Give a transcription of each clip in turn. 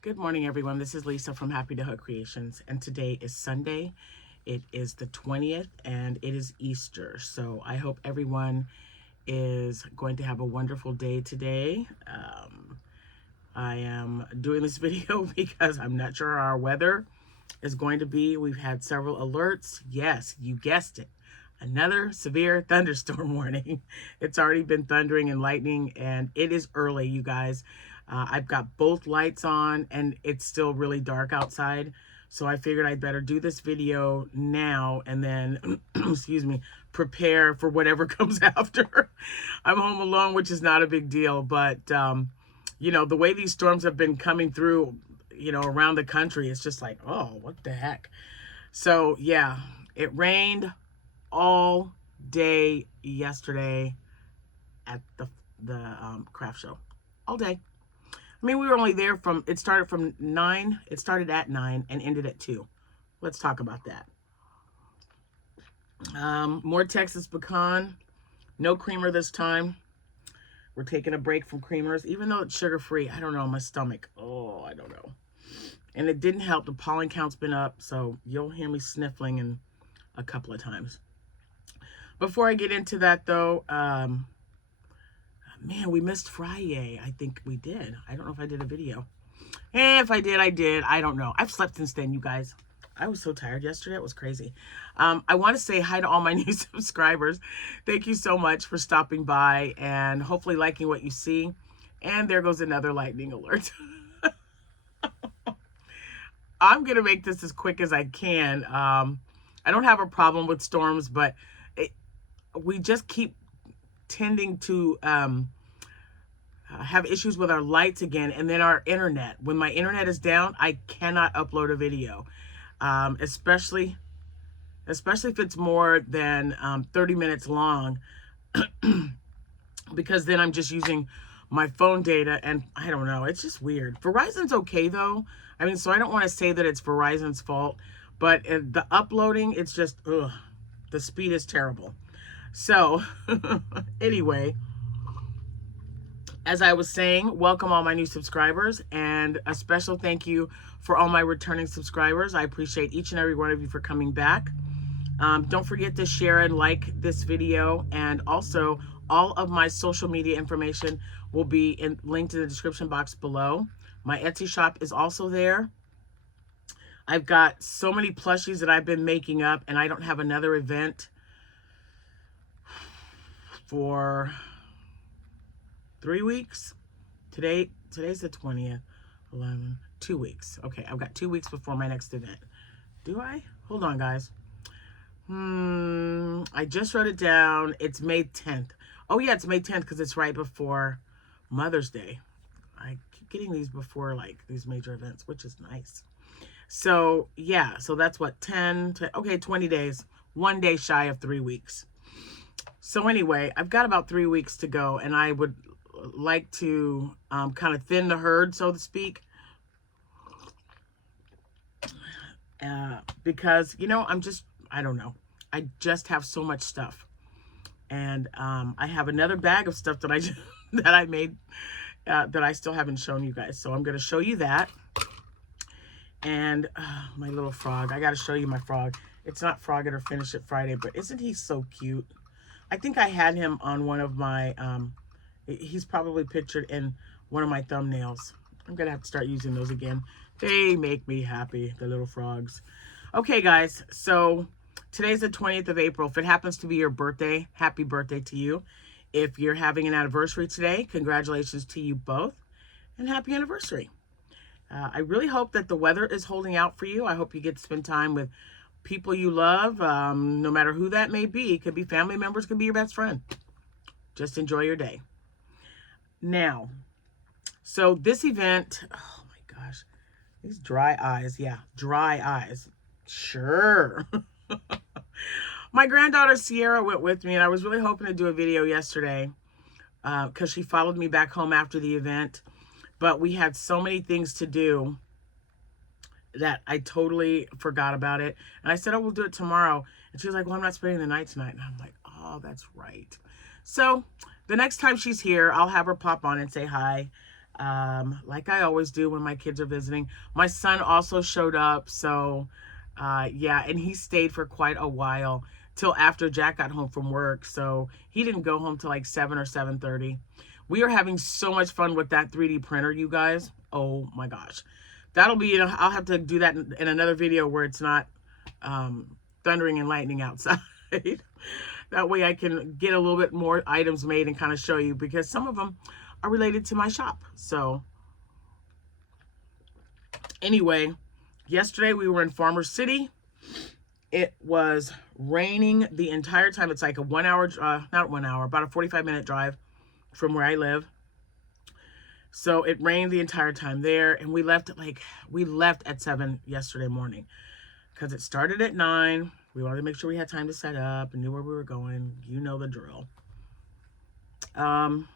Good morning, everyone. This is Lisa from Happytohook Creations, and today is Sunday. It is the 20th, and it is Easter. So I hope everyone is going to have a wonderful day today. I am doing this video because I'm not sure how our weather is going to be. We've had several alerts. Yes, you guessed it. Another severe thunderstorm warning. It's already been thundering and lightning, and it is early, you guys. I've got both lights on, and it's still really dark outside. So I figured I'd better do this video now and then, excuse me, prepare for whatever comes after. I'm home alone, which is not a big deal, but you know, the way these storms have been coming through, you know, around the country, it's just like, oh, what the heck? So yeah, it rained all day yesterday at the craft show. All day. I mean, we were only there from, it started from 9. It started at 9 and ended at 2. Let's talk about that. More Texas pecan. No creamer this time. We're taking a break from creamers, even though it's sugar-free. I don't know, my stomach. Oh, I don't know. And it didn't help. The pollen count's been up, so you'll hear me sniffling in a couple of times. Before I get into that, though, man, we missed Friday. I think we did. I don't know if I did a video. If I did, I did. I don't know. I've slept since then, you guys. I was so tired yesterday. It was crazy. I want to say hi to all my new subscribers. Thank you so much for stopping by and hopefully liking what you see. And there goes another lightning alert. I'm going to make this as quick as I can. I don't have a problem with storms, but we just keep tending to have issues with our lights again, and then our internet. When my internet is down, I cannot upload a video, especially if it's more than 30 minutes long, because then I'm just using my phone data, and I don't know, it's just weird. Verizon's okay though. I mean, so I don't want to say that it's Verizon's fault, but the uploading, it's just, ugh, the speed is terrible. So anyway, as I was saying, welcome all my new subscribers, and a special thank you for all my returning subscribers. I appreciate each and every one of you for coming back. Don't forget to share and like this video, and also all of my social media information will be linked in the description box below. My Etsy shop is also there. I've got so many plushies that I've been making up, and I don't have another event for 3 weeks. Today's the 20th, 11, 2 weeks. Okay, I've got 2 weeks before my next event. Do I? Hold on, guys. I just wrote it down. It's May 10th. Oh yeah, it's May 10th because it's right before Mother's Day. I keep getting these before like these major events, which is nice. So yeah, so that's what, 20 days, 1 day shy of 3 weeks. So anyway, I've got about 3 weeks to go, and I would like to kind of thin the herd, so to speak, because, you know, I don't know. I just have so much stuff. And I have another bag of stuff that I made that I still haven't shown you guys. So I'm going to show you that. And my little frog. I got to show you my frog. It's not Frog It or Finish It Friday, but isn't he so cute? I think I had him on one of my, he's probably pictured in one of my thumbnails. I'm going to have to start using those again. They make me happy, the little frogs. Okay, guys, so today's the 20th of April. If it happens to be your birthday, happy birthday to you. If you're having an anniversary today, congratulations to you both, and happy anniversary. I really hope that the weather is holding out for you. I hope you get to spend time with people you love, no matter who that may be. It could be family members, could be your best friend. Just enjoy your day. Now, so this event, oh my gosh, these dry eyes. Yeah, dry eyes. Sure. My granddaughter Sierra went with me, and I was really hoping to do a video yesterday because she followed me back home after the event. But we had so many things to do that I totally forgot about it. And I said, oh, we'll do it tomorrow. And she was like, well, I'm not spending the night tonight. And I'm like, oh, that's right. So the next time she's here, I'll have her pop on and say hi. like I always do when my kids are visiting. My son also showed up, so yeah, and he stayed for quite a while till after Jack got home from work. So he didn't go home till like 7 or 7:30. We are having so much fun with that 3D printer, you guys. Oh my gosh. That'll be, you know, I'll have to do that in another video where it's not thundering and lightning outside. That way I can get a little bit more items made and kind of show you, because some of them are related to my shop. So anyway, yesterday we were in Farmer City. It was raining the entire time. It's like a 1 hour, not 1 hour, about a 45-minute drive from where I live. So it rained the entire time there, and we left at 7 yesterday morning because it started at 9. We wanted to make sure we had time to set up and knew where we were going. You know the drill. The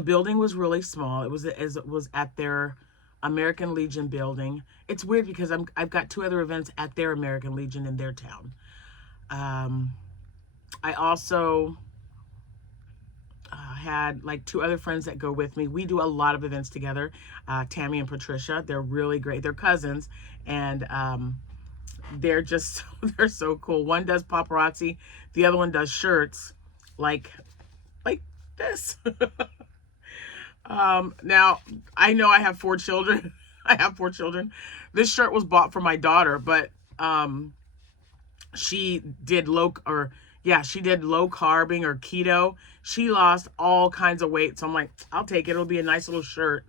building was really small. It was at their American Legion building. It's weird because I've got 2 other events at their American Legion in their town. I also had like 2 other friends that go with me. We do a lot of events together. Tammy and Patricia, they're really great. They're cousins, and they're so cool. One does paparazzi, the other one does shirts like this. Now I know I have 4 children. I have 4 children. This shirt was bought for my daughter, but she did low carbing or keto. She lost all kinds of weight, so I'm like, I'll take it. It'll be a nice little shirt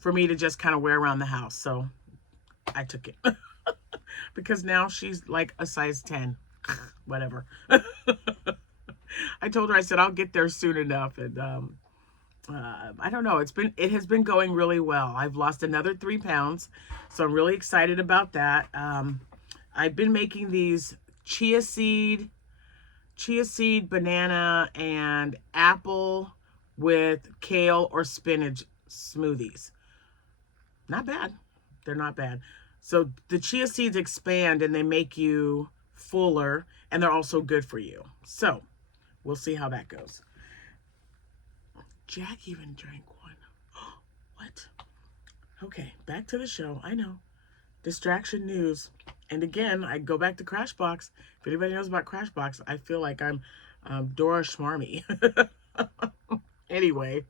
for me to just kind of wear around the house. So I took it. Because now she's like a size 10. Whatever. I told her, I said, I'll get there soon enough. And I don't know. It has been going really well. I've lost another 3 pounds, so I'm really excited about that. I've been making these chia seed, banana, and apple with kale or spinach smoothies. Not bad. They're not bad. So the chia seeds expand and they make you fuller, and they're also good for you. So we'll see how that goes. Jack even drank one. What? Okay, back to the show. I know. Distraction news. And again, I go back to Crashbox. If anybody knows about Crashbox, I feel like I'm Dora Schmarmy. Anyway,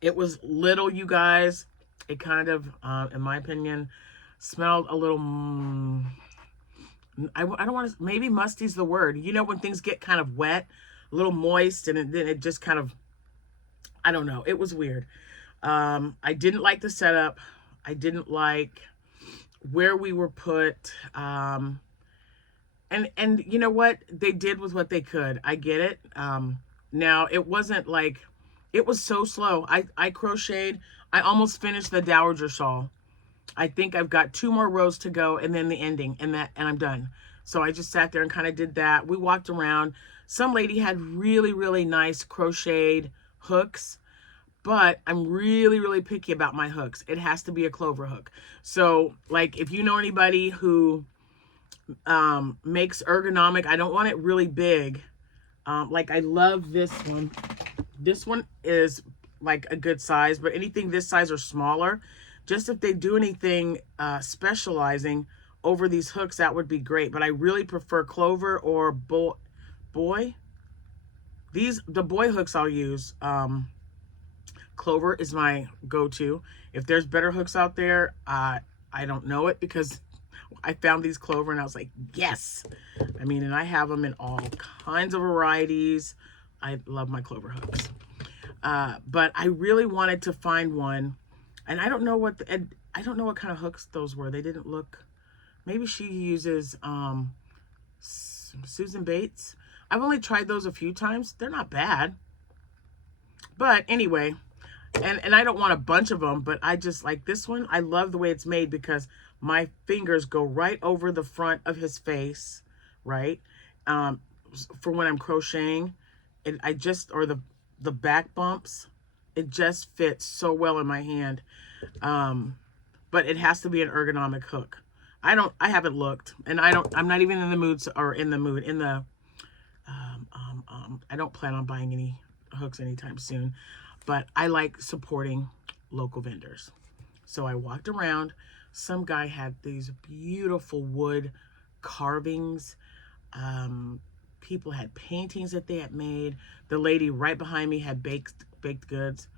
it was little, you guys. It kind of, in my opinion, smelled a little, I don't want to, maybe musty's the word. You know, when things get kind of wet, a little moist, and then it just kind of, I don't know. It was weird. I didn't like the setup. I didn't like where we were put. And you know what? They did with what they could. I get it. Now, it wasn't like, it was so slow. I crocheted. I almost finished the Dowager shawl. I think I've got 2 more rows to go, and then the ending, and I'm done. So I just sat there and kind of did that. We walked around. Some lady had really, really nice crocheted hooks, but I'm really, really picky about my hooks. It has to be a clover hook. So, like, if you know anybody who makes ergonomic, I don't want it really big. Like, I love this one. This one is like a good size, but anything this size or smaller, just if they do anything specializing over these hooks, that would be great. But I really prefer clover or boy. The boy hooks I'll use. Clover is my go-to. If there's better hooks out there, I don't know it, because I found these clover and I was like, yes. I mean, and I have them in all kinds of varieties. I love my clover hooks. But I really wanted to find one, and I don't know what kind of hooks those were. They didn't look. Maybe she uses Susan Bates. I've only tried those a few times. They're not bad. But anyway, and I don't want a bunch of them, but I just like this one. I love the way it's made because my fingers go right over the front of his face, right? For when I'm crocheting, and the back bumps, it just fits so well in my hand. But it has to be an ergonomic hook. I haven't looked, and I'm not even in the mood, I don't plan on buying any hooks anytime soon, but I like supporting local vendors. So I walked around. Some guy had these beautiful wood carvings. People had paintings that they had made. The lady right behind me had baked goods.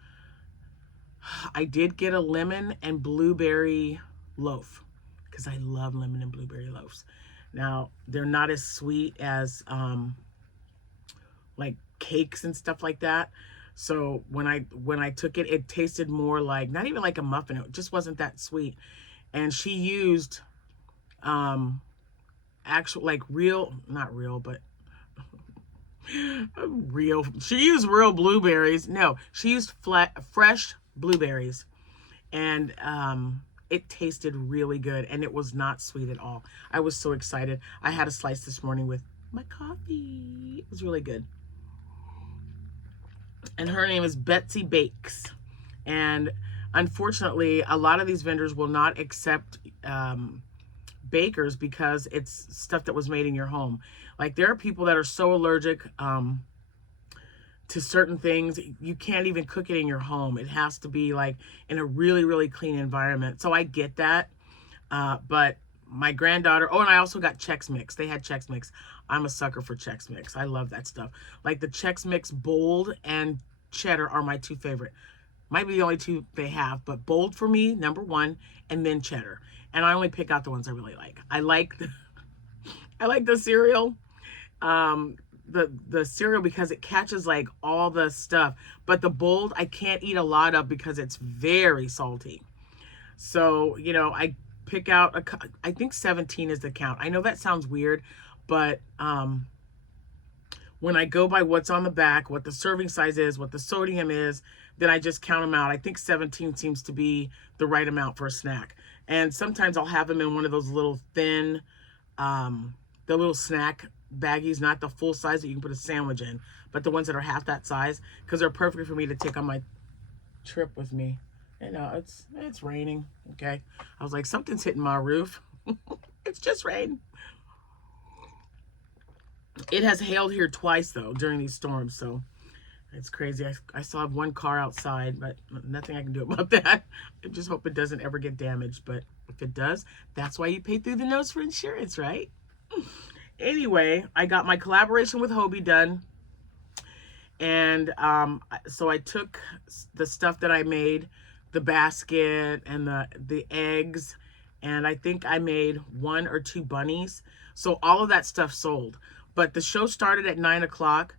I did get a lemon and blueberry loaf because I love lemon and blueberry loaves. Now, they're not as sweet as like cakes and stuff like that. So when I took it, it tasted more like, not even like a muffin. It just wasn't that sweet. And she used actual, like real, not real, but real. She used real blueberries. No, she used fresh blueberries. And it tasted really good, and it was not sweet at all. I was so excited. I had a slice this morning with my coffee. It was really good. And her name is Betsy Bakes. And unfortunately, a lot of these vendors will not accept bakers because it's stuff that was made in your home. Like, there are people that are so allergic to certain things, you can't even cook it in your home. It has to be like in a really, really clean environment. So I get that. But my granddaughter, oh, and I also got Chex Mix. They had Chex Mix. I'm a sucker for Chex Mix. I love that stuff. Like the Chex Mix Bold and Cheddar are my two favorite. Might be the only two they have, but Bold for me, number one, and then Cheddar. And I only pick out the ones I really like. I like the cereal. The cereal because it catches like all the stuff, but the Bold I can't eat a lot of because it's very salty. So, you know, I pick out I think 17 is the count. I know that sounds weird, but when I go by what's on the back, what the serving size is, what the sodium is, then I just count them out. I think 17 seems to be the right amount for a snack. And sometimes I'll have them in one of those little thin the little snack baggies, not the full size that you can put a sandwich in, but the ones that are half that size, because they're perfect for me to take on my trip with me. You know, it's raining. Okay, I was like, something's hitting my roof. It's just rain. It has hailed here twice though during these storms, so it's crazy. I still have one car outside, but nothing I can do about that. I just hope it doesn't ever get damaged, but if it does, that's why you pay through the nose for insurance, right? Anyway, I got my collaboration with Hobie done. And so I took the stuff that I made, the basket and the eggs, and I think I made 1 or 2 bunnies. So all of that stuff sold. But the show started at 9 o'clock.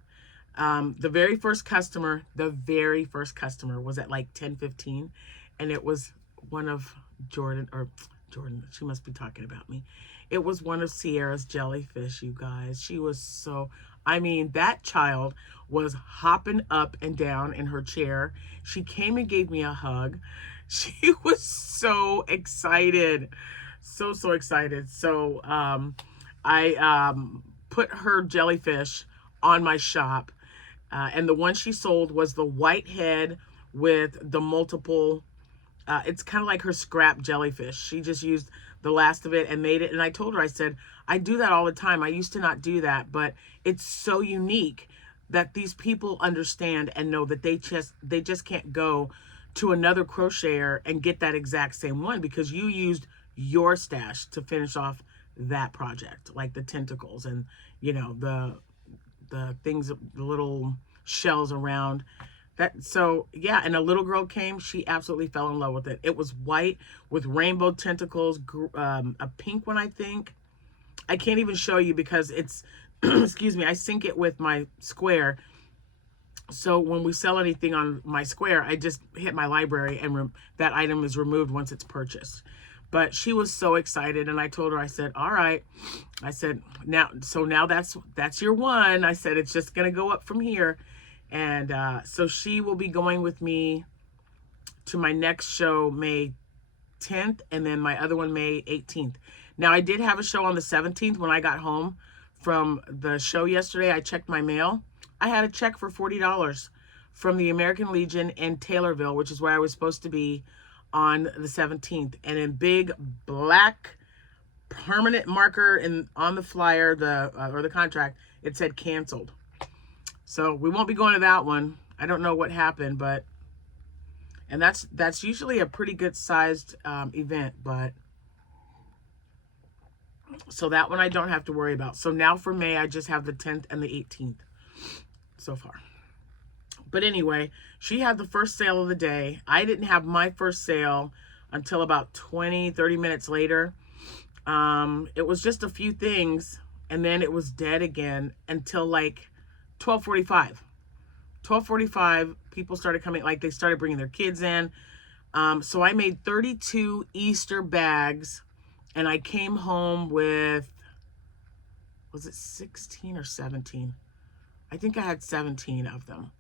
The very first customer was at like 10:15, and it was one of Jordan, she must be talking about me. It was one of Sierra's jellyfish, you guys. She was so, I mean, that child was hopping up and down in her chair. She came and gave me a hug. She was so excited. So excited. So I put her jellyfish on my shop. And the one she sold was the white head with the multiple, it's kind of like her scrap jellyfish. She just used the last of it and made it. And I told her, I said, I do that all the time. I used to not do that, but it's so unique that these people understand and know that they just can't go to another crocheter and get that exact same one, because you used your stash to finish off that project, like the tentacles and, you know, the things, the little shells around that. So yeah, and a little girl came, she absolutely fell in love with it. It was white with rainbow tentacles, a pink one, I think. I can't even show you because it's excuse me, I sync it with my square. So when we sell anything on my square, I just hit my library and that item is removed once it's purchased. But she was so excited, and I told her, I said, all right. I said, now that's your one. I said, it's just going to go up from here. And so she will be going with me to my next show May 10th, and then my other one May 18th. Now, I did have a show on the 17th. When I got home from the show yesterday, I checked my mail. I had a check for $40 from the American Legion in Taylorville, which is where I was supposed to be on the 17th. And in big black permanent marker on the flyer, or the contract, it said canceled. So we won't be going to that one. I don't know what happened, but, and that's usually a pretty good sized event, but, so that one I don't have to worry about. So now for May, I just have the 10th and the 18th so far. But anyway, she had the first sale of the day. I didn't have my first sale until about 20-30 minutes later. It was just a few things, and then it was dead again until like 12:45. 12:45, people started coming, like they started bringing their kids in. So I made 32 Easter bags, and I came home with, was it 16 or 17? I think I had 17 of them.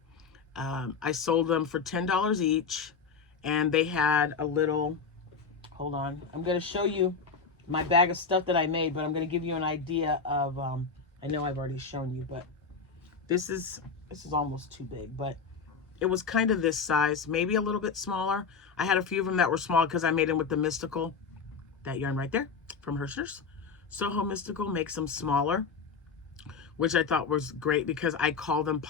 I sold them for $10 each, and they had a little, hold on, I'm going to show you my bag of stuff that I made, but I'm going to give you an idea of, I know I've already shown you, but this is almost too big, but it was kind of this size, maybe a little bit smaller. I had a few of them that were small because I made them with the Mystical, that yarn right there from Hirschner's. Soho Mystical makes them smaller, which I thought was great because I call them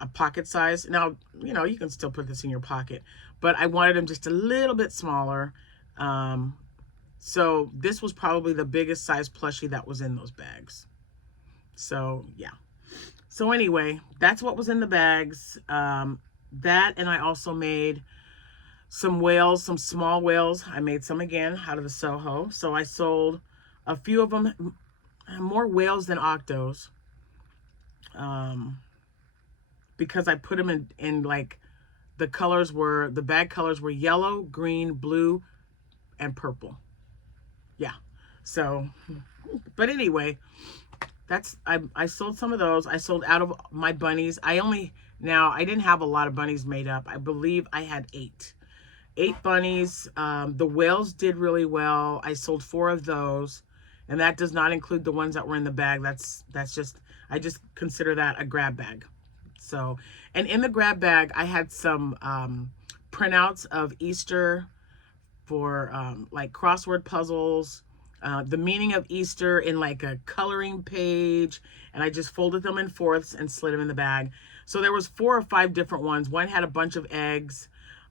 a pocket size. Now, you know, you can still put this in your pocket, but I wanted them just a little bit smaller. So this was probably the biggest size plushie that was in those bags. So yeah. So anyway, that's what was in the bags. That, and I also made some whales, some small whales. I made some again out of the Soho. So I sold a few of them, more whales than octos. Because I put them in like, the bag colors were yellow, green, blue, and purple. Yeah. So, but anyway, I sold some of those. I sold out of my bunnies. I didn't have a lot of bunnies made up. I believe I had 8 bunnies. The whales did really well. I sold 4 of those, and that does not include the ones that were in the bag. That's just, I just consider that a grab bag. So, and in the grab bag, I had some printouts of Easter for like crossword puzzles, the meaning of Easter in like a coloring page, and I just folded them in fourths and slid them in the bag. So there was 4 or 5 different ones. One had a bunch of eggs.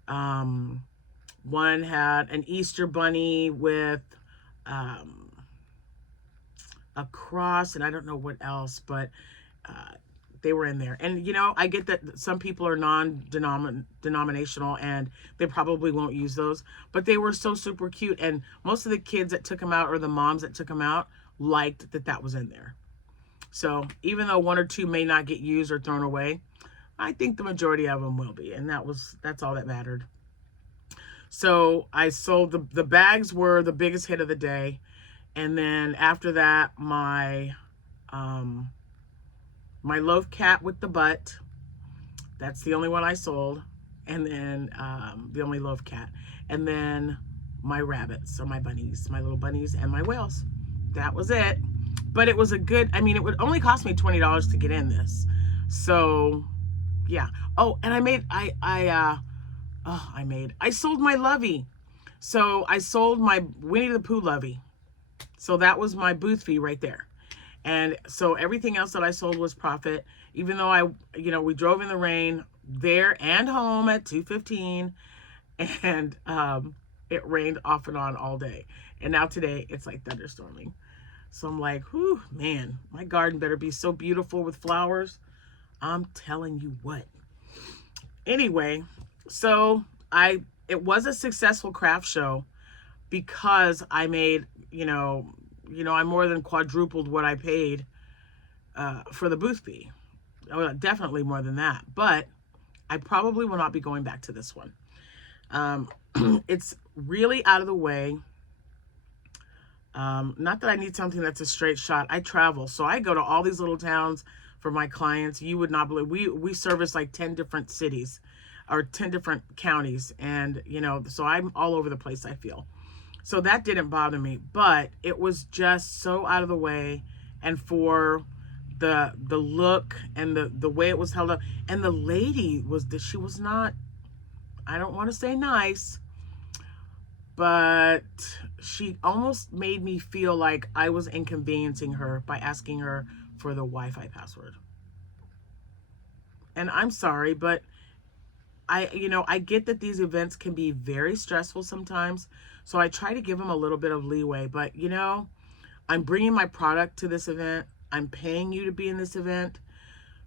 One had an Easter bunny with a cross, and I don't know what else, but they were in there. And, you know, I get that some people are non-denominational and they probably won't use those, but they were so super cute. And most of the kids that took them out, or the moms that took them out, liked that was in there. So even though 1 or 2 may not get used or thrown away, I think the majority of them will be. And that's all that mattered. So I sold the bags were the biggest hit of the day. And then after that, my loaf cat with the butt, that's the only one I sold. And then the only loaf cat. And then my rabbits, or my bunnies, my little bunnies, and my whales. That was it. But it was a good, I mean, it would only cost me $20 to get in this. So yeah. Oh, and I sold my Lovey. So I sold my Winnie the Pooh Lovey. So that was my booth fee right there. And so everything else that I sold was profit, even though we drove in the rain there and home at 2:15, and it rained off and on all day. And now today it's like thunderstorming. So I'm like, whew, man, my garden better be so beautiful with flowers. I'm telling you what. Anyway, so it was a successful craft show because I made, I more than quadrupled what I paid for the booth fee. Well, definitely more than that. But I probably will not be going back to this one. It's really out of the way. Not that I need something that's a straight shot. I travel. So I go to all these little towns for my clients. You would not believe. We service like 10 different cities or 10 different counties. And, so I'm all over the place, I feel. So that didn't bother me, but it was just so out of the way. And for the look and the way it was held up, and the lady she was not, I don't want to say nice, but she almost made me feel like I was inconveniencing her by asking her for the Wi-Fi password. And I'm sorry, but I get that these events can be very stressful sometimes. So I try to give them a little bit of leeway, but I'm bringing my product to this event. I'm paying you to be in this event.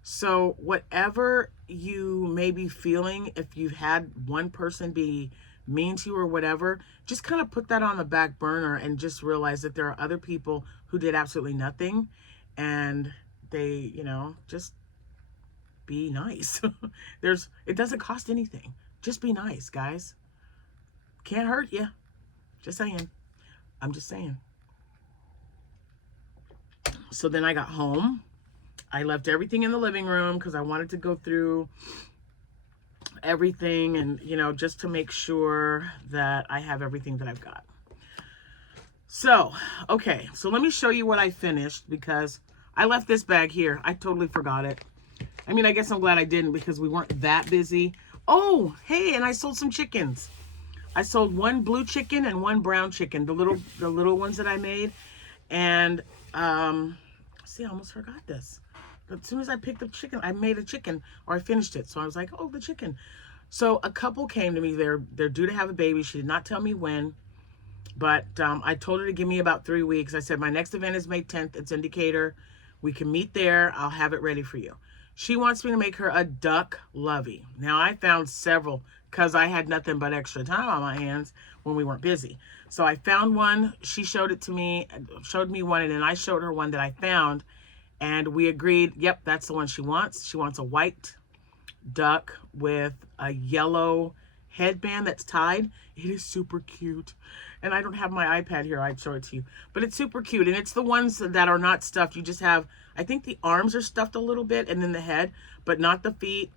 So whatever you may be feeling, if you've had one person be mean to you or whatever, just kind of put that on the back burner and just realize that there are other people who did absolutely nothing, and they, just be nice. It doesn't cost anything. Just be nice, guys. Can't hurt you. Just saying. I'm just saying. So then I got home. I left everything in the living room because I wanted to go through everything and, just to make sure that I have everything that I've got. So, okay. So let me show you what I finished because I left this bag here. I totally forgot it. I mean, I guess I'm glad I didn't because we weren't that busy. Oh, hey, and I sold some chickens. I sold one blue chicken and one brown chicken, the little ones that I made. And see, I almost forgot this. But as soon as I picked up chicken, I made a chicken, or I finished it. So I was like, oh, the chicken. So a couple came to me. They're due to have a baby. She did not tell me when, but I told her to give me about 3 weeks. I said, my next event is May 10th. It's in Decatur. We can meet there. I'll have it ready for you. She wants me to make her a duck lovey. Now, I found several because I had nothing but extra time on my hands when we weren't busy. So I found one. She showed it to me, showed me one, and then I showed her one that I found. And we agreed, yep, that's the one she wants. She wants a white duck with a yellow headband that's tied. It is super cute. And I don't have my iPad here. I'd show it to you. But it's super cute. And it's the ones that are not stuffed. You just have, I think the arms are stuffed a little bit and then the head, but not the feet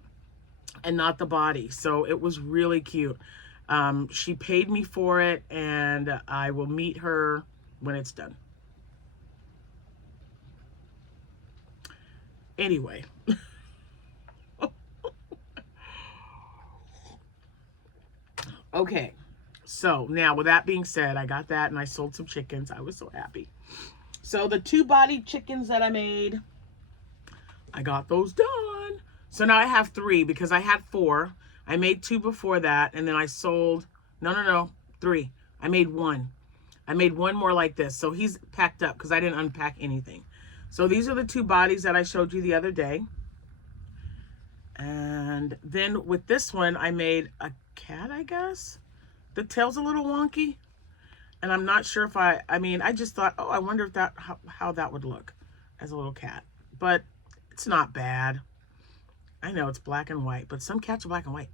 and not the body. So it was really cute. She paid me for it, and I will meet her when it's done. Anyway. Okay. So now with that being said, I got that and I sold some chickens. I was so happy. So the 2-bodied chickens that I made, I got those done. So now I have 3 because I had 4. I made 2 before that, and then I sold, no, 3. I made 1. I made 1 more like this. So he's packed up because I didn't unpack anything. So these are the 2 bodies that I showed you the other day. And then with this one, I made a cat, I guess. The tail's a little wonky. And I'm not sure if I just thought, oh, I wonder if how that would look as a little cat. But it's not bad. I know it's black and white, but some cats are black and white.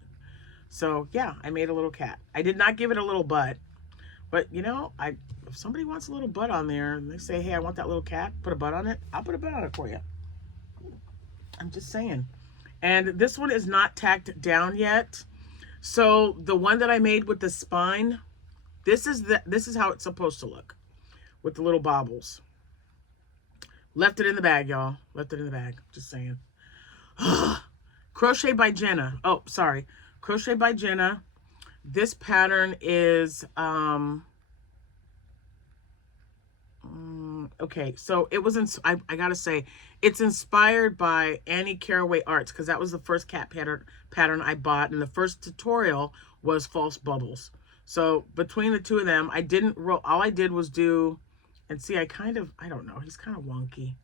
So yeah, I made a little cat. I did not give it a little butt. But if somebody wants a little butt on there and they say, hey, I want that little cat, put a butt on it, I'll put a butt on it for you. I'm just saying. And this one is not tacked down yet. So the one that I made with the spine, this is how it's supposed to look with the little bobbles. Left it in the bag, y'all. Left it in the bag. Just saying. Crochet by Jenna. Oh, sorry. Crochet by Jenna. This pattern is okay, so it was I gotta say it's inspired by Annie Caraway Arts because that was the first cat pattern I bought, and the first tutorial was false bubbles. So between the 2 of them, I didn't roll. All I did was do, and see, I don't know, he's kind of wonky,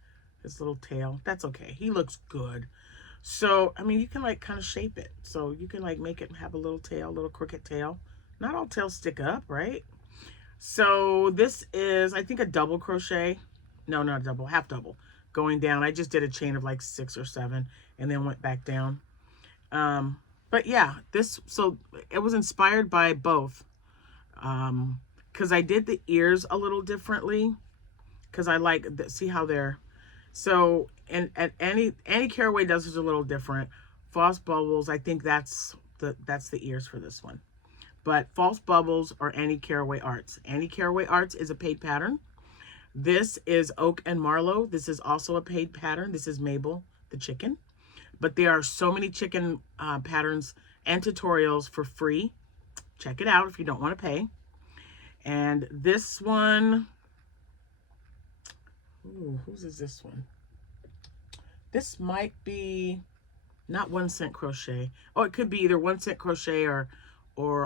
his little tail. That's okay, he looks good. So I mean, you can like kind of shape it, so you can like make it have a little tail, a little crooked tail. Not all tails stick up, right? So this is, I think, a double crochet. No, not a double, half double going down. I just did a chain of like 6 or 7 and then went back down. But yeah, so it was inspired by both. Because I did the ears a little differently because I like, see how they're, so, and Annie Caraway does it a little different. False Bubbles, I think that's the ears for this one. But False Bubbles or Annie Caraway Arts. Annie Caraway Arts is a paid pattern. This is Oak and Marlowe. This is also a paid pattern. This is Mabel, the chicken. But there are so many chicken patterns and tutorials for free. Check it out if you don't want to pay. And this one, ooh, whose is this one? This might be, Not 1 cent crochet. Oh, it could be either 1 cent crochet or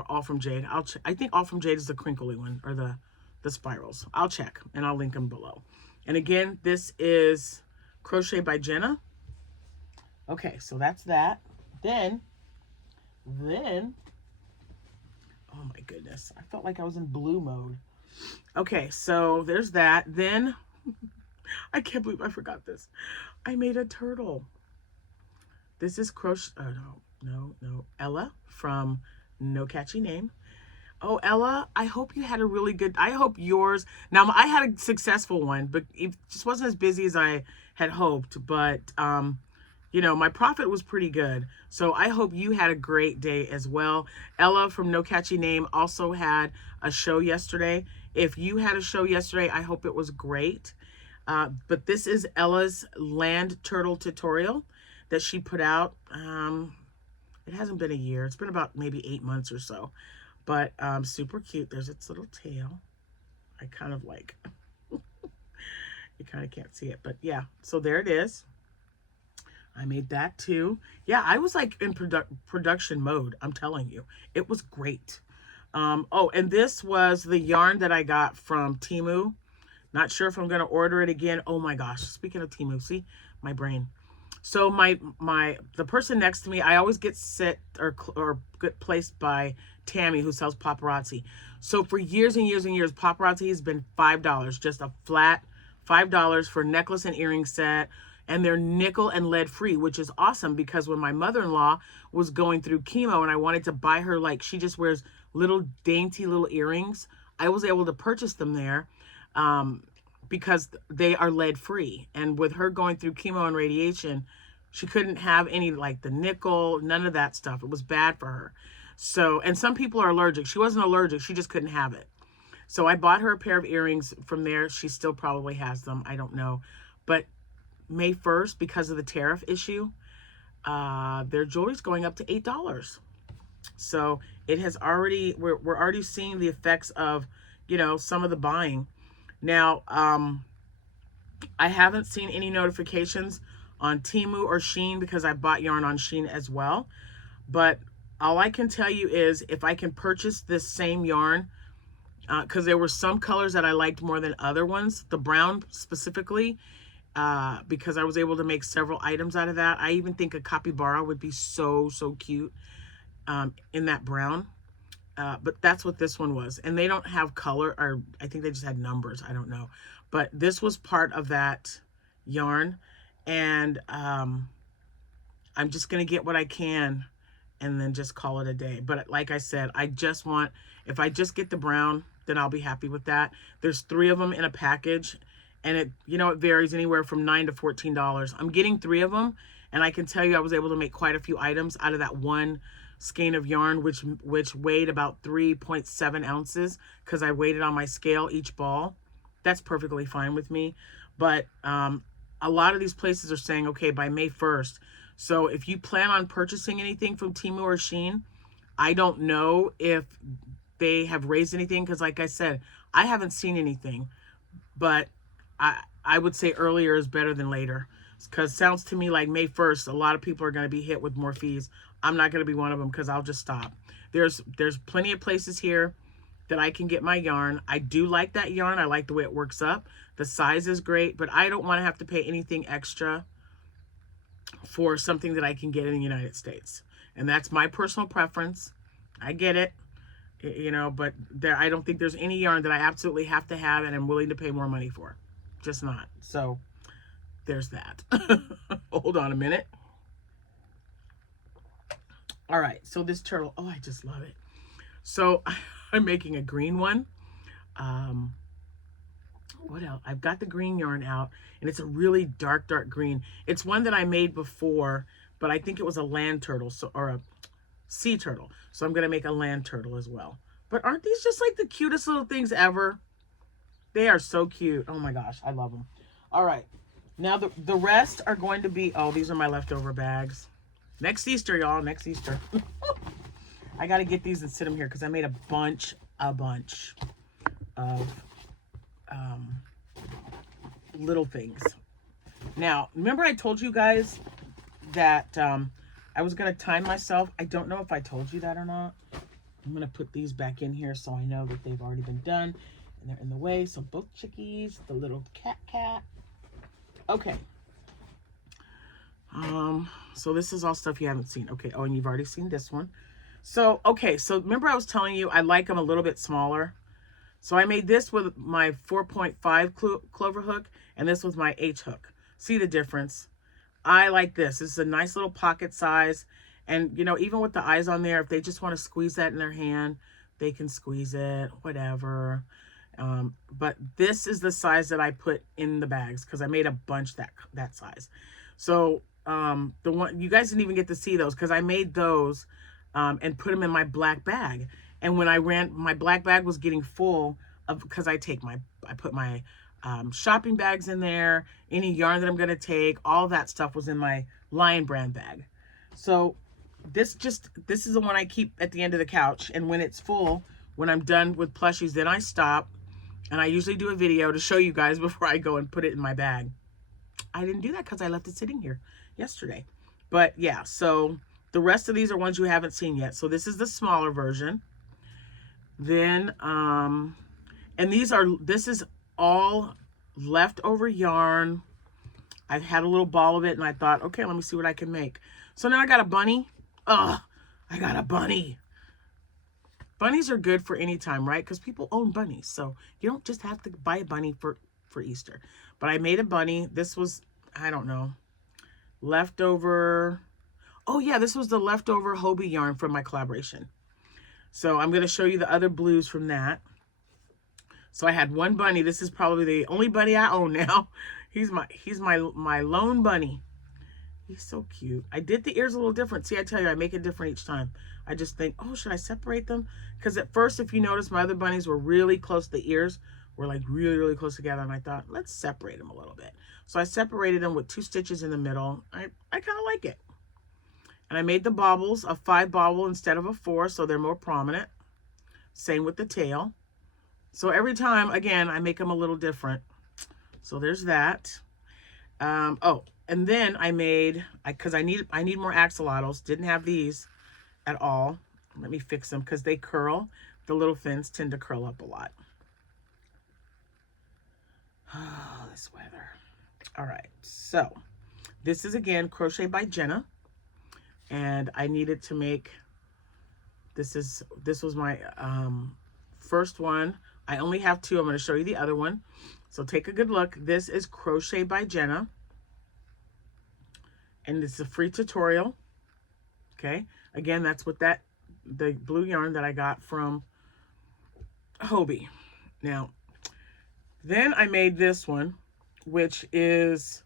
all from Jade. I think all from Jade is the crinkly one, or the spirals. I'll check and I'll link them below. And again, this is Crochet by Jenna. Okay, so that's that. Then, oh my goodness, I felt like I was in blue mode. Okay, so there's that. Then, I can't believe I forgot this. I made a turtle. This is crochet. Oh, no. Ella from No Catchy Name. Oh, Ella, I hope you had a really good, I hope yours, now I had a successful one, but it just wasn't as busy as I had hoped, but, you know, my profit was pretty good. So I hope you had a great day as well. Ella from No Catchy Name also had a show yesterday. If you had a show yesterday, I hope it was great. But this is Ella's land turtle tutorial that she put out. It hasn't been a year. It's been about maybe 8 months or so. But super cute. There's its little tail. I kind of like, you kind of can't see it. But yeah, so there it is. I made that too. Yeah, I was like in production mode. I'm telling you. It was great. Oh, and this was the yarn that I got from Temu. Not sure if I'm going to order it again. Oh my gosh. Speaking of Temu, see my brain. So the person next to me, I always get set or get placed by Tammy, who sells paparazzi. So for years and years and years, paparazzi has been $5, just a flat $5 for necklace and earring set, and they're nickel and lead free, which is awesome because when my mother-in-law was going through chemo and I wanted to buy her, like, she just wears little dainty little earrings, I was able to purchase them there. Because they are lead free. And with her going through chemo and radiation, she couldn't have any, like the nickel, none of that stuff. It was bad for her. So, and some people are allergic. She wasn't allergic. She just couldn't have it. So I bought her a pair of earrings from there. She still probably has them. I don't know. But May 1st, because of the tariff issue, their jewelry's going up to $8. So it has already, we're already seeing the effects of, you know, some of the buying. Now, I haven't seen any notifications on Temu or Shein because I bought yarn on Shein as well. But all I can tell you is if I can purchase this same yarn, because there were some colors that I liked more than other ones, the brown specifically, because I was able to make several items out of that. I even think a capybara would be so cute in that brown. But that's what this one was. And they don't have color, or I think they just had numbers. I don't know. But this was part of that yarn. And I'm just going to get what I can and then just call it a day. But like I said, I just want, if I just get the brown, then I'll be happy with that. There's 3 of them in a package. And it, you know, it varies anywhere from $9 to $14. I'm getting 3 of them. And I can tell you I was able to make quite a few items out of that one skein of yarn, which weighed about 3.7 ounces because I weighed it on my scale each ball. That's perfectly fine with me. But a lot of these places are saying, okay, by May 1st. So if you plan on purchasing anything from Temu or Shein, I don't know if they have raised anything because, like I said, I haven't seen anything. But I would say earlier is better than later. Because it sounds to me like May 1st, a lot of people are going to be hit with more fees. I'm not going to be one of them because I'll just stop. There's plenty of places here that I can get my yarn. I do like that yarn. I like the way it works up. The size is great, but I don't want to have to pay anything extra for something that I can get in the United States. And that's my personal preference. I get it, you know, but I don't think there's any yarn that I absolutely have to have and I'm willing to pay more money for. Just not. So there's that. Hold on a minute. All right, so this turtle, oh, I just love it. So I'm making a green one. What else? I've got the green yarn out, and it's a really dark green. It's one that I made before, but I think it was a land turtle, or a sea turtle. So I'm going to make a land turtle as well. But aren't these just like the cutest little things ever? They are so cute. Oh my gosh, I love them. All right, now the rest are going to be, oh, these are my leftover bags. Next Easter, y'all, next Easter. I got to get these and sit them here because I made a bunch of little things. Now, remember I told you guys that I was going to time myself. I don't know if I told you that or not. I'm going to put these back in here so I know that they've already been done and they're in the way. So both chickies, the little cat. Okay. So this is all stuff you haven't seen. Okay. Oh, and you've already seen this one. So, okay. So remember I was telling you I like them a little bit smaller. So I made this with my 4.5 clover hook and this with my H hook. See the difference? I like this. This is a nice little pocket size. And, you know, even with the eyes on there, if they just want to squeeze that in their hand, they can squeeze it, whatever. But this is the size that I put in the bags because I made a bunch that size. So the one, you guys didn't even get to see those because I made those and put them in my black bag. And when I ran, my black bag was getting full of, because I put my shopping bags in there, any yarn that I'm going to take, all that stuff was in my Lion Brand bag. So this is the one I keep at the end of the couch. And when it's full, when I'm done with plushies, then I stop and I usually do a video to show you guys before I go and put it in my bag. I didn't do that because I left it sitting here yesterday. But yeah, so the rest of these are ones you haven't seen yet. So this is the smaller version. Then, and this is all leftover yarn. I had a little ball of it and I thought, okay, let me see what I can make. So now I got a bunny. Ugh, I got a bunny. Bunnies are good for any time, right? Because people own bunnies. So you don't just have to buy a bunny for Easter. But I made a bunny. This was, I don't know, leftover. Oh yeah, this was the leftover Hobie yarn from my collaboration. So I'm going to show you the other blues from that. So I had one bunny. This is probably the only bunny I own now. He's my lone bunny. He's so cute. I did the ears a little different. See, I tell you, I make it different each time. I just think, oh, should I separate them? Because at first, if you notice, my other bunnies were really close. The ears were like really, really close together. And I thought, let's separate them a little bit. So I separated them with 2 stitches in the middle. I kind of like it. And I made the baubles a 5 bauble instead of a 4, so they're more prominent. Same with the tail. So every time, again, I make them a little different. So there's that. Oh, and then I made, because I need more axolotls. Didn't have these at all. Let me fix them because they curl. The little fins tend to curl up a lot. Oh, this weather. All right, so this is again Crochet by Jenna. And I needed to make, this was my first one. I only have 2. I'm going to show you the other one. So take a good look. This is Crochet by Jenna. And it's a free tutorial. Okay. Again, that's with the blue yarn that I got from Hobie. Now, then I made this one, which is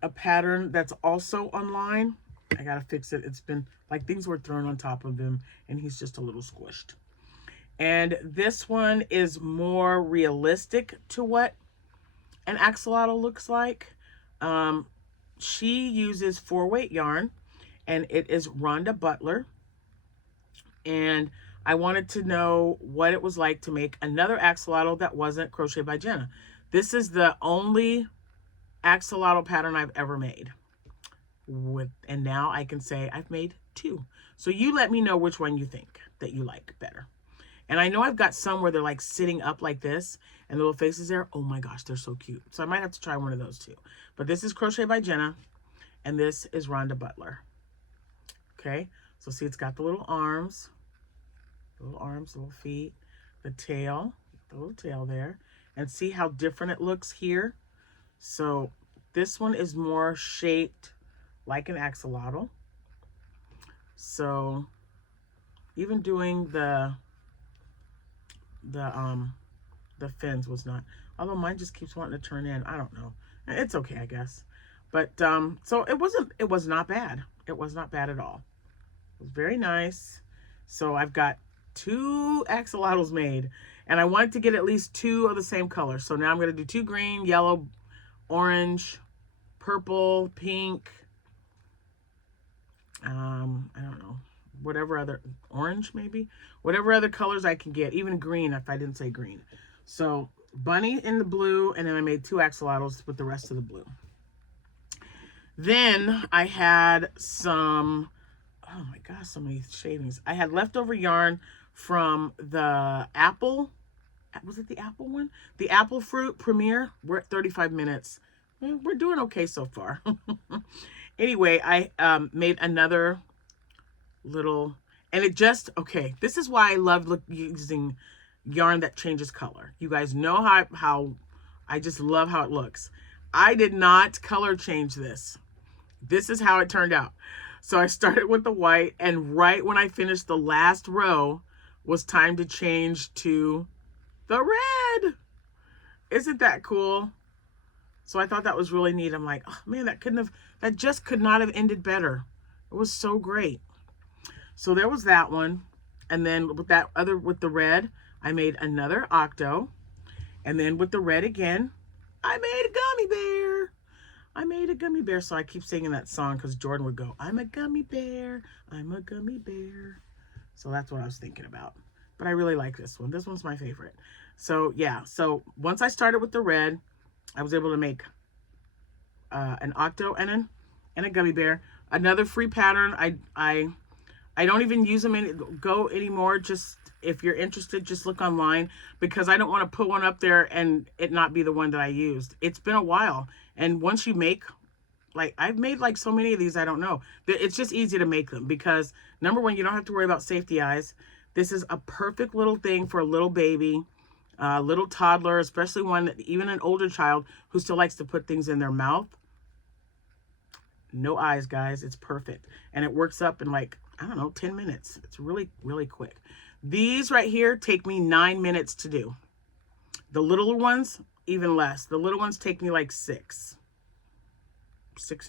a pattern that's also online. I gotta fix it. It's been like things were thrown on top of him and he's just a little squished. And this one is more realistic to what an axolotl looks like. She uses 4-weight yarn and it is Rhonda Butler. And I wanted to know what it was like to make another axolotl that wasn't Crochet by Jenna. This is the only axolotl pattern I've ever made. And now I can say I've made 2. So you let me know which one you think that you like better. And I know I've got some where they're like sitting up like this and the little faces there. Oh my gosh, they're so cute. So I might have to try one of those too. But this is Crochet by Jenna and this is Rhonda Butler. Okay, so see, it's got the little arms, little feet, the tail, the little tail there. And see how different it looks here. So this one is more shaped like an axolotl. So even doing the fins was not, although mine just keeps wanting to turn in. I don't know. It's okay, I guess. But so it was not bad. It was not bad at all. It was very nice. So I've got 2 axolotls made and I wanted to get at least 2 of the same color. So now I'm going to do 2 green, yellow, orange, purple, pink, I don't know, whatever other, orange maybe, whatever other colors I can get, even green if I didn't say green. So bunny in the blue, and then I made 2 axolotls with the rest of the blue. Then I had some, oh my gosh, so many shavings. I had leftover yarn from the apple. Was it the apple one? The apple fruit premiere. We're at 35 minutes. We're doing okay so far. Anyway, I made another little, and it just, okay, this is why I love using yarn that changes color. You guys know how I just love how it looks. I did not color change this. This is how it turned out. So I started with the white, and right when I finished the last row was time to change to the red. Isn't that cool? So I thought that was really neat. I'm like, oh man, that just could not have ended better. It was so great. So there was that one. And then with the red, I made another octo. And then with the red again, I made a gummy bear. I made a gummy bear. So I keep singing that song because Jordan would go, I'm a gummy bear. I'm a gummy bear. So that's what I was thinking about. But I really like this one. This one's my favorite. So yeah, so once I started with the red, I was able to make an octo and a gummy bear. Another free pattern. I don't even use them anymore. Just if you're interested, just look online, because I don't want to put one up there and it not be the one that I used. It's been a while, and once you make, like, I've made like so many of these, I don't know. It's just easy to make them because, number one, you don't have to worry about safety eyes. This is a perfect little thing for a little baby, little toddler, especially even an older child who still likes to put things in their mouth. No eyes, guys. It's perfect. And it works up in like, I don't know, 10 minutes. It's really, really quick. These right here take me 9 minutes to do. The little ones, even less. The little ones take me like 6.5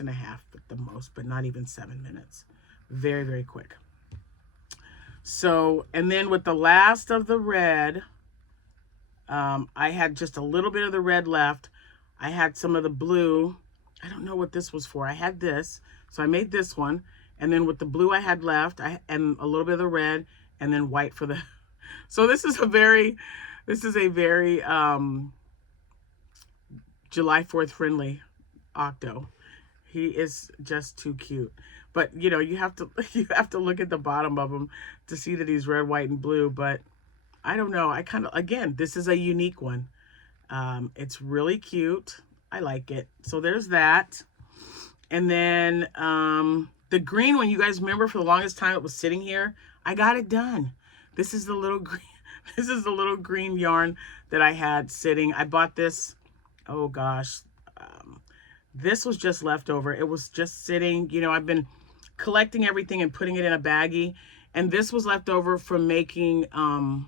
at the most, but not even 7 minutes. Very, very quick. So, and then with the last of the red, I had just a little bit of the red left. I had some of the blue. I don't know what this was for. I had this, so I made this one. And then with the blue I had left, and a little bit of the red, and then white for the. So this is a very July 4th friendly octo. He is just too cute. But you know, you have to look at the bottom of him to see that he's red, white, and blue. But I don't know. I kind of, again, this is a unique one. It's really cute. I like it. So there's that. And then the green one, you guys remember for the longest time it was sitting here. I got it done. This is the little green. This is the little green yarn that I had sitting. I bought this. Oh gosh. This was just leftover. It was just sitting. You know, I've been collecting everything and putting it in a baggie. And this was left over from making, I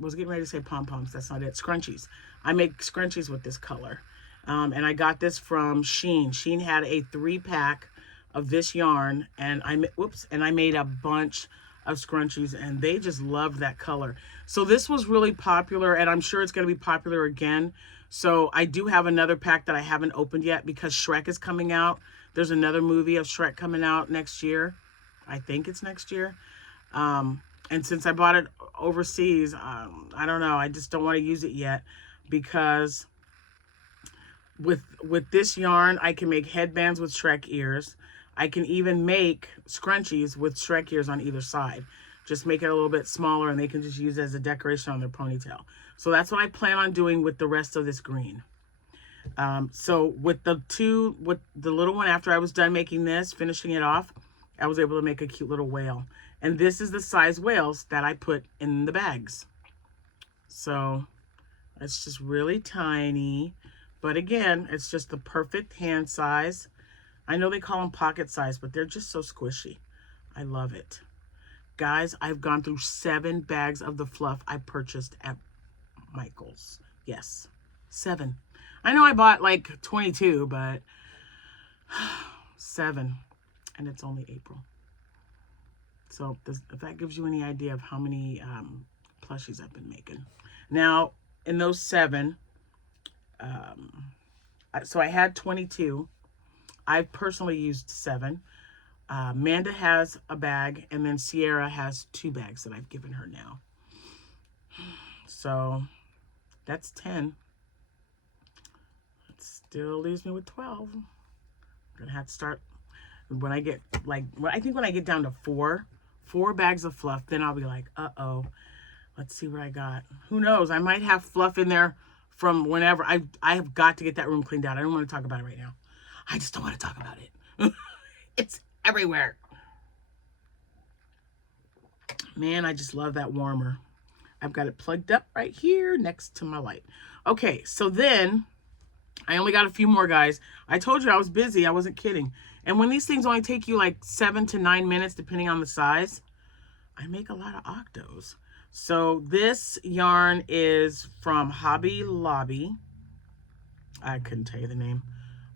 was getting ready to say pom-poms. That's not it. Scrunchies. I make scrunchies with this color. And I got this from Shein. Shein had a 3-pack of this yarn, and I made a bunch of scrunchies, and they just loved that color. So this was really popular, and I'm sure it's going to be popular again. So I do have another pack that I haven't opened yet because Shrek is coming out. There's another movie of Shrek coming out next year. I think it's next year. And since I bought it overseas, I don't know. I just don't want to use it yet because with this yarn, I can make headbands with Shrek ears. I can even make scrunchies with Shrek ears on either side. Just make it a little bit smaller, and they can just use it as a decoration on their ponytail. So that's what I plan on doing with the rest of this green. So with the little one, after I was done making this, finishing it off, I was able to make a cute little whale. And this is the size whales that I put in the bags. So it's just really tiny. But again, it's just the perfect hand size. I know they call them pocket size, but they're just so squishy. I love it. Guys, I've gone through 7 bags of the fluff I purchased at Michael's. Yes, 7. I know I bought like 22, but 7. And it's only April. So if that gives you any idea of how many plushies I've been making. Now, in those 7, so I had 22. I've personally used 7. Amanda has a bag, and then Sierra has 2 bags that I've given her now. So that's 10. Let's Still leaves me with 12. I'm gonna have to start when I get like, I think when I get down to four bags of fluff, then I'll be like, uh-oh, let's see what I got. Who knows? I might have fluff in there from whenever. I have got to get that room cleaned out. I don't want to talk about it right now. I just don't want to talk about it. It's everywhere. Man, I just love that warmer. I've got it plugged up right here next to my light. Okay, so then I only got a few more, guys. I told you I was busy. I wasn't kidding. And when these things only take you like 7 to 9 minutes, depending on the size, I make a lot of octos. So this yarn is from Hobby Lobby. I couldn't tell you the name.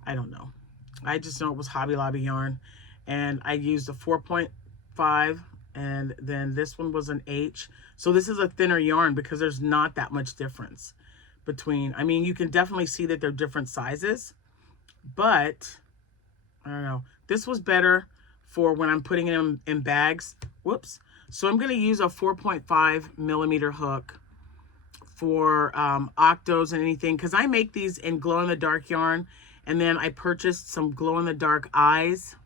I don't know. I just know it was Hobby Lobby yarn. And I used a 4.5, and then this one was an H. So this is a thinner yarn because there's not that much difference between, I mean, you can definitely see that they're different sizes, but I don't know. This was better for when I'm putting it in bags. Whoops. So I'm going to use a 4.5 millimeter hook for octos and anything, because I make these in glow-in-the-dark yarn, and then I purchased some glow-in-the-dark eyes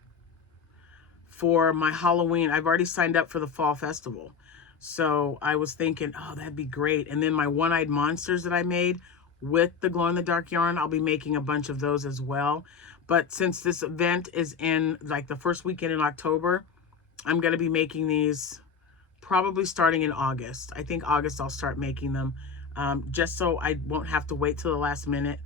for my Halloween. I've already signed up for the fall festival. So I was thinking, oh, that'd be great. And then my one-eyed monsters that I made with the glow-in-the-dark yarn, I'll be making a bunch of those as well. But since this event is in like the first weekend in October, I'm going to be making these probably starting in August. I think August I'll start making them, just so I won't have to wait till the last minute.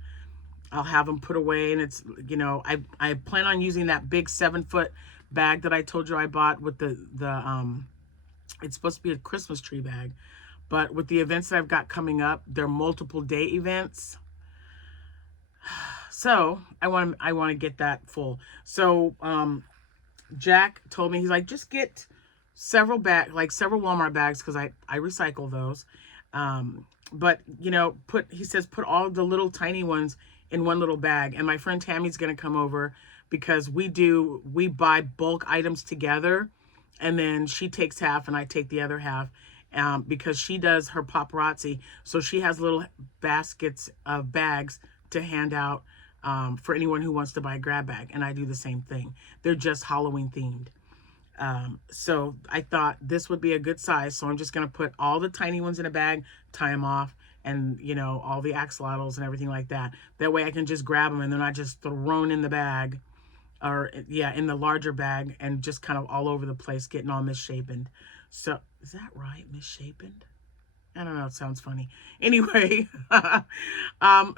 I'll have them put away, and it's, you know, I plan on using that big 7-foot bag that I told you I bought with the it's supposed to be a Christmas tree bag, but with the events that I've got coming up, they're multiple day events. So I want to get that full. So Jack told me, he's like, just get several Walmart bags, because I recycle those. But you know, he says put all the little tiny ones in one little bag. And my friend Tammy's gonna come over, because we buy bulk items together, and then she takes half and I take the other half, because she does her paparazzi. So she has little baskets of bags to hand out for anyone who wants to buy a grab bag. And I do the same thing. They're just Halloween themed. So I thought this would be a good size. So I'm just going to put all the tiny ones in a bag, tie them off, and, you know, all the axolotls and everything like that. That way I can just grab them and they're not just thrown in the bag, or yeah, in the larger bag, and just kind of all over the place, getting all misshapen. So is that right? Misshapen? I don't know. It sounds funny. Anyway,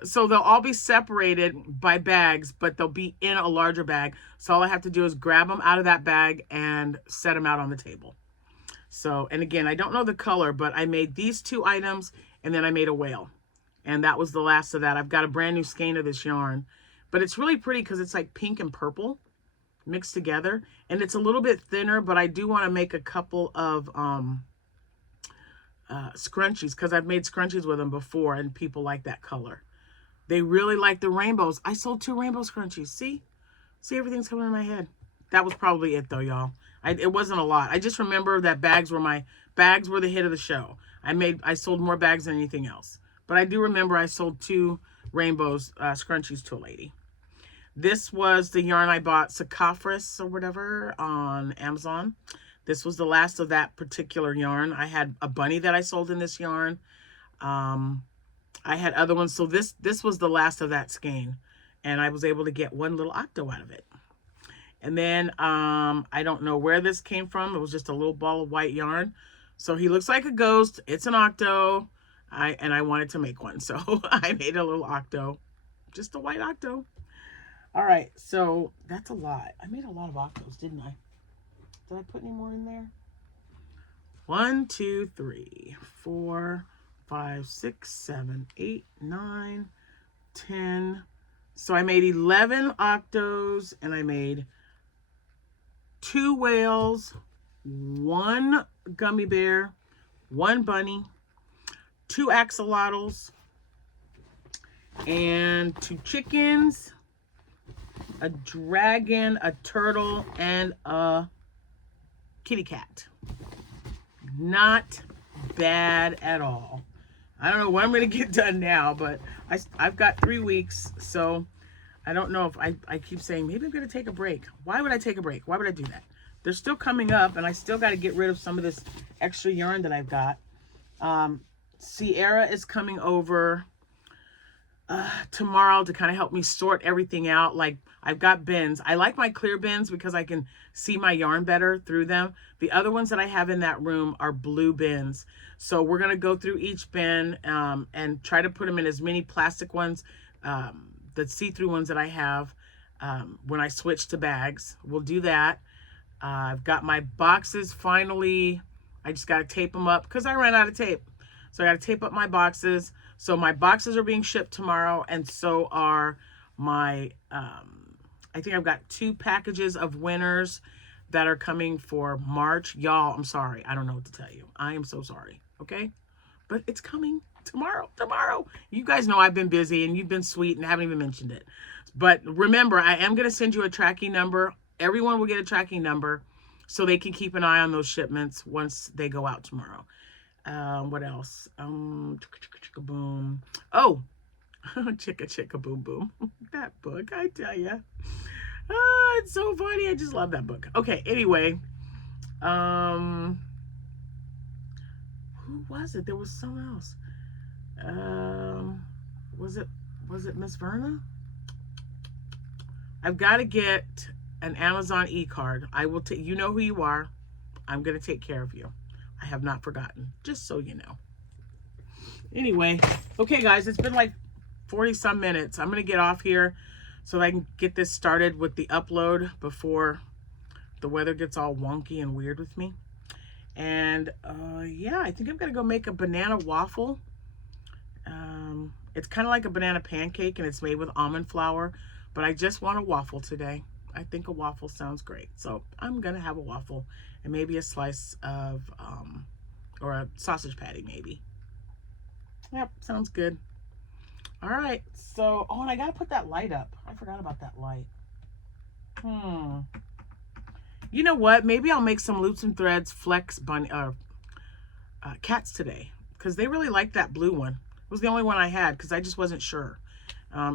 so they'll all be separated by bags, but they'll be in a larger bag. So all I have to do is grab them out of that bag and set them out on the table. So, and again, I don't know the color, but I made these 2 items, and then I made a whale. And that was the last of that. I've got a brand new skein of this yarn, but it's really pretty because it's like pink and purple mixed together. And it's a little bit thinner, but I do want to make a couple of scrunchies, because I've made scrunchies with them before, and people like that color. They really like the rainbows. I sold 2 rainbow scrunchies. See, everything's coming in my head. That was probably it though, y'all. It wasn't a lot. I just remember that bags were the hit of the show. I sold more bags than anything else. But I do remember I sold 2 rainbows scrunchies to a lady. This was the yarn I bought, Sacaphras or whatever, on Amazon. This was the last of that particular yarn. I had a bunny that I sold in this yarn. I had other ones. So this was the last of that skein. And I was able to get one little octo out of it. And then I don't know where this came from. It was just a little ball of white yarn. So he looks like a ghost. It's an octo. And I wanted to make one. So I made a little octo. Just a white octo. All right. So that's a lot. I made a lot of octos, didn't I? Did I put any more in there? 1, 2, 3, 4, 5, 6, 7, 8, 9, 10. So I made 11 octos, and I made 2 whales, 1 gummy bear, 1 bunny, 2 axolotls, and 2 chickens, a dragon, a turtle, and a kitty cat. Not bad at all. I don't know what I'm going to get done now, but I've got 3 weeks, so I don't know if I keep saying maybe I'm going to take a break. Why would I take a break? Why would I do that? They're still coming up, and I still got to get rid of some of this extra yarn that I've got. Sierra is coming over tomorrow to kind of help me sort everything out. Like, I've got bins. I like my clear bins because I can see my yarn better through them. The other ones that I have in that room are blue bins. So we're going to go through each bin and try to put them in as many plastic ones, the see-through ones that I have when I switch to bags. We'll do that. I've got my boxes finally. I just got to tape them up because I ran out of tape. So I got to tape up my boxes. So my boxes are being shipped tomorrow, and so are my, I think I've got 2 packages of winners that are coming for March. Y'all, I'm sorry. I don't know what to tell you. I am so sorry, okay? But it's coming tomorrow. You guys know I've been busy, and you've been sweet and haven't even mentioned it. But remember, I am going to send you a tracking number. Everyone will get a tracking number so they can keep an eye on those shipments once they go out tomorrow. What else? Chicka boom. Oh, chicka boom boom. That book, I tell ya. It's so funny. I just love that book. Okay, anyway. Who was it? There was someone else. Was it Miss Verna? I've got to get an Amazon e-card. I will take, you know who you are. I'm going to take care of you. I have not forgotten, just so you know. Anyway, okay guys, it's been like 40 some minutes. I'm going to get off here so that I can get this started with the upload before the weather gets all wonky and weird with me. And yeah, I think I'm going to go make a banana waffle. It's kind of like a banana pancake, and it's made with almond flour, but I just want a waffle today. I think a waffle sounds great. So I'm going to have a waffle and maybe a slice of, or a sausage patty maybe. Yep, sounds good. All right, so, oh, and I got to put that light up. I forgot about that light. You know what? Maybe I'll make some Loops and Threads Flex bunny, cats today, because they really like that blue one. It was the only one I had because I just wasn't sure.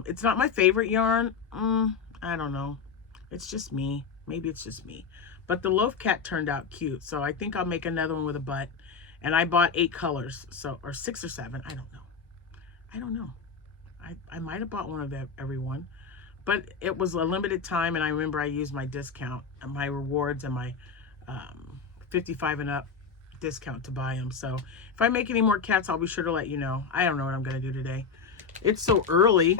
It's not my favorite yarn. I don't know. It's just me. Maybe it's just me. But the loaf cat turned out cute, so I think I'll make another one with a butt. And I bought 8 colors, so, or 6 or 7. I don't know. I might have bought one of every one, but it was a limited time, and I remember I used my discount and my rewards and my 55 and up discount to buy them. So if I make any more cats, I'll be sure to let you know. I don't know what I'm going to do today. It's so early.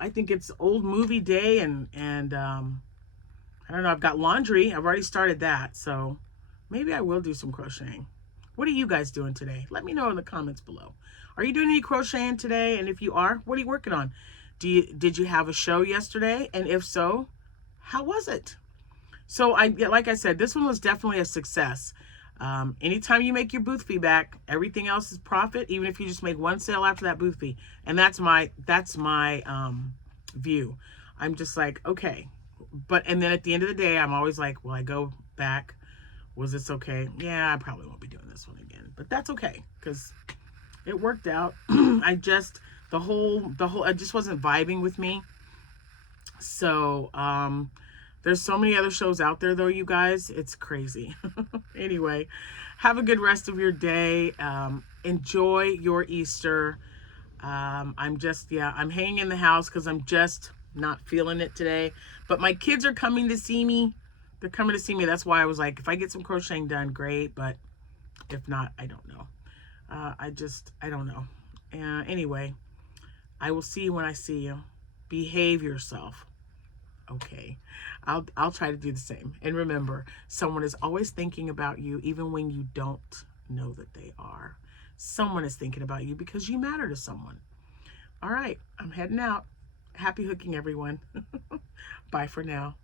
I think it's old movie day, and I don't know. I've got laundry. I've already started that, so maybe I will do some crocheting. What are you guys doing today? Let me know in the comments below. Are you doing any crocheting today? And if you are, what are you working on? Did you have a show yesterday? And if so, how was it? So like I said, this one was definitely a success. Anytime you make your booth fee back, everything else is profit, even if you just make one sale after that booth fee. And that's my view. I'm just like, okay. And then at the end of the day, I'm always like, will I go back? Was this okay? Yeah, I probably won't be doing this one again, but that's okay because it worked out. I just, it just wasn't vibing with me. So, there's so many other shows out there though, you guys, it's crazy. Anyway, have a good rest of your day. Enjoy your Easter. I'm hanging in the house because I'm just not feeling it today, but my kids are coming to see me. They're coming to see me. That's why I was like, if I get some crocheting done, great. But if not, I don't know. I don't know. Anyway, I will see you when I see you. Behave yourself. Okay. I'll try to do the same. And remember, someone is always thinking about you, even when you don't know that they are. Someone is thinking about you because you matter to someone. All right. I'm heading out. Happy hooking, everyone. Bye for now.